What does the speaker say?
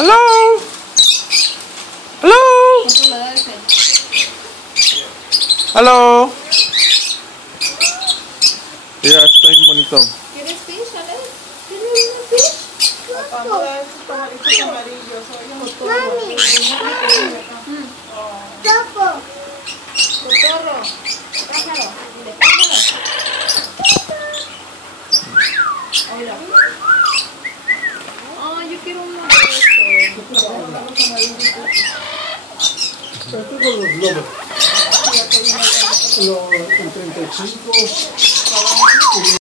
Hello. Hello. ¿Cuánto me da ese? Hello. Ya, está bien bonito. ¿Quieres fish, Ale? ¿Quieres una fish? Papá, me da estos pajaritos amarillos. Mami. Topo. Cotorro. Pájaro. Dile, pájaro. Hola. Ay, yo quiero uno de estos. Estos son los globos. En 35.